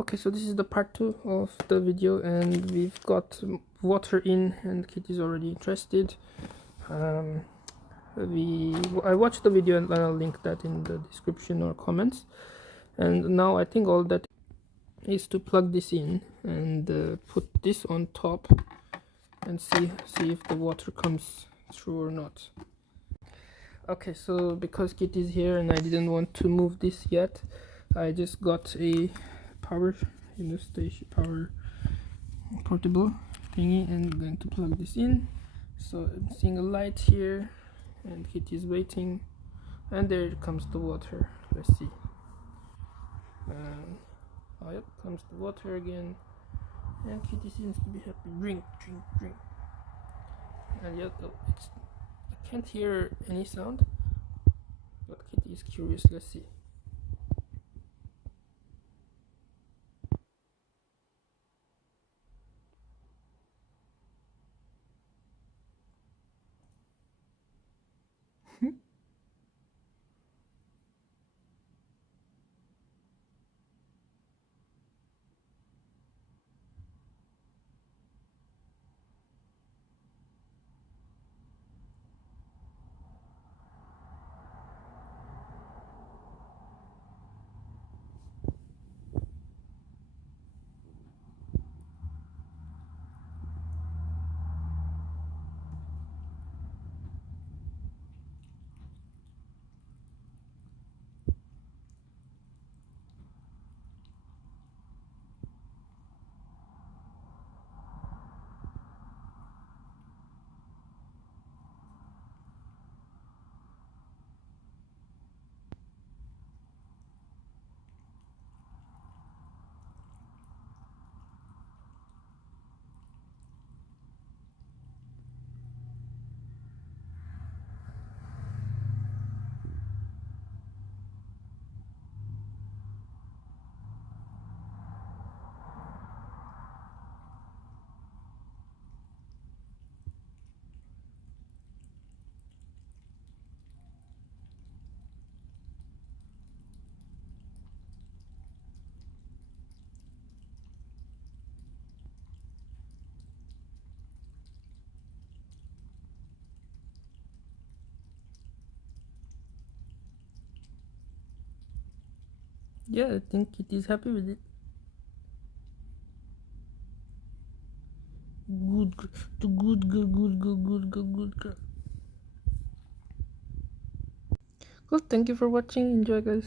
Okay, so this is the part 2 of the video, and we've got water in and Kitty's already interested. I watched the video and I'll link that in the description or comments. And now I think all that is to plug this in and put this on top and see if the water comes through or not. Okay, so because Kitty's here and I didn't want to move this yet, I just got a power station, power portable thingy, and I'm going to plug this in. So I'm seeing a light here and Kitty's waiting, and there comes the water. Let's see. Oh yep, comes the water again, and Kitty seems to be happy. Drink, drink, drink. And yet I can't hear any sound, but Kitty is curious. Let's see. Yeah, I think Kitty's happy with it. Good girl, good girl. Well, thank you for watching. Enjoy, guys.